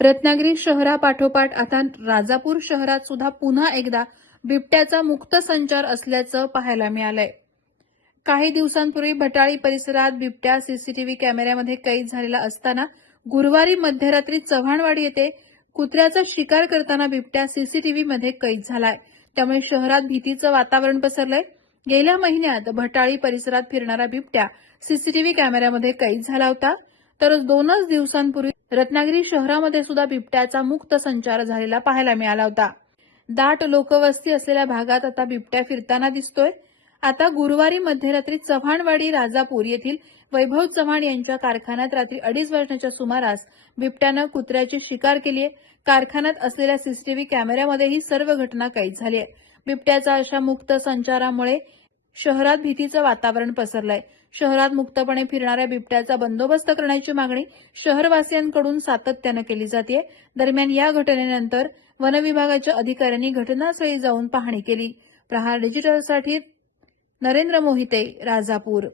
रत्नागिरी शहरापाठोपाठ आता राजापूर शहरात सुद्धा पुन्हा एकदा बिबट्याचा मुक्त संचार असल्याचं पाहायला मिळालंय. काही दिवसांपूर्वी भटाळी परिसरात बिबट्या सीसीटीव्ही कॅमेऱ्यामध्ये कैद झालेला असताना गुरुवारी मध्यरात्री चव्हाणवाडी येथे कुत्र्याचा शिकार करताना बिबट्या सीसीटीव्हीमध्ये कैद झालाय. त्यामुळे शहरात भीतीचं वातावरण पसरलंय. गेल्या महिन्यात भटाळी परिसरात फिरणारा बिबट्या सीसीटीव्ही कॅमेऱ्यामध्ये कैद झाला होता. तर दोनच दिवसांपूर्वी रत्नागिरी शहरामध्ये सुद्धा बिबट्याचा मुक्त संचार झालेला पाहायला मिळाला होता. दाट लोकवस्ती असलेल्या भागात आता बिबट्या फिरताना दिसतोय. आता गुरुवारी मध्यरात्री चव्हाणवाडी राजापूर येथील वैभव चव्हाण यांच्या कारखान्यात रात्री अडीच वाजण्याच्या सुमारास बिबट्यानं कुत्र्याची शिकार केली आहे. कारखान्यात असलेल्या सीसीटीव्ही कॅमेऱ्यामध्ये ही सर्व घटना कैद झाली आहे. बिबट्याचा अशा मुक्त संचारामुळे शहरात भीतीचं वातावरण पसरलंय. शहरात मुक्तपणे फिरणाऱ्या बिबट्याचा बंदोबस्त करण्याची मागणी शहरवासियांकडून सातत्यानं केली जाते दरम्यान या घटनेनंतर वनविभागाच्या अधिकाऱ्यांनी घटनास्थळी जाऊन पाहणी केली. प्रहार डिजिटलसाठी नरेंद्र मोहिते राजापूर.